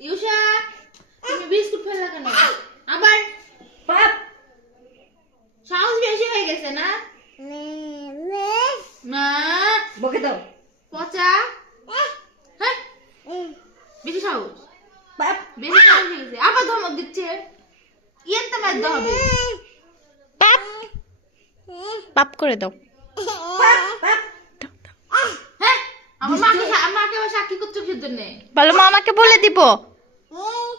ইউষা তুমি বিস্কুট ফেললে কেন? আবার পাপ সাহস বেশি হয়ে গেছে না? না। বকে দাও। পচা? হ্যাঁ। বেশি সাহস। পাপ বেশি সাহস হয়ে গেছে। আবার ধমক দিচ্ছে। ইয়ের তো মারতে হবে। পাপ পাপ করে দাও। পাপ হ্যাঁ মা আমাকে বলে দিব।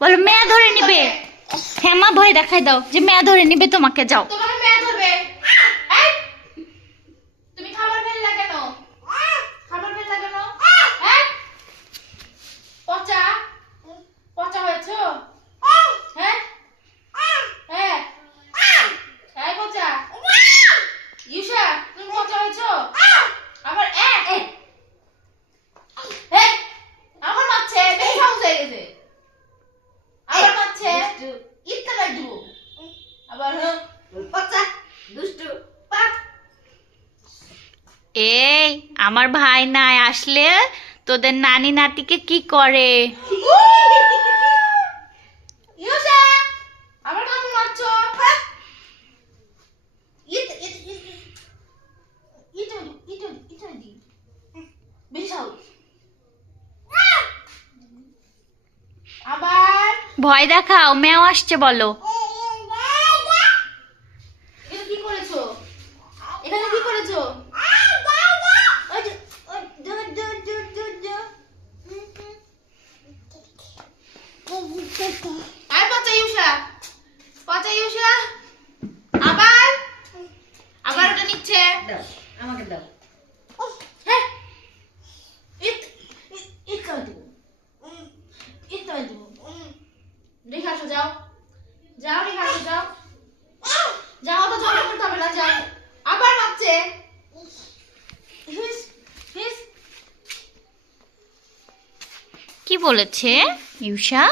বলো, মেয়ে ধরে নিবে। হ্যাঁ মা ভয় দেখাই দাও যে মেয়ে ধরে নিবে তোমাকে, যাও। আমার মারছে বেশি সাহস হয়ে গেছে। পচা দুষ্টু পাপ এই আমার ভাই নাই আসলে তোদের নানি নাতিকে কি করে ইউসা আবার কাকু মারছো ইট ইট ইট ইট ইট ইট দি বেশি সাহস আবার ভয় দেখাও মেয়েও আসছে বলো। এটা কি করেছ? এখানে কি করেছ। আর পচা ইউসা পচা ইউসা। আবার? আবার ওটা নিচ্ছে। আমাকে দাও হ্যাঁ ইত ইত ইত করে দিব ইত করে দিব রেখে আসো যাও যাও রেখে আসো যাও যাও তো ঝগড়া করতে হবে না যাও আবার মারছে হিস হিস কি বলেছে? ইউষা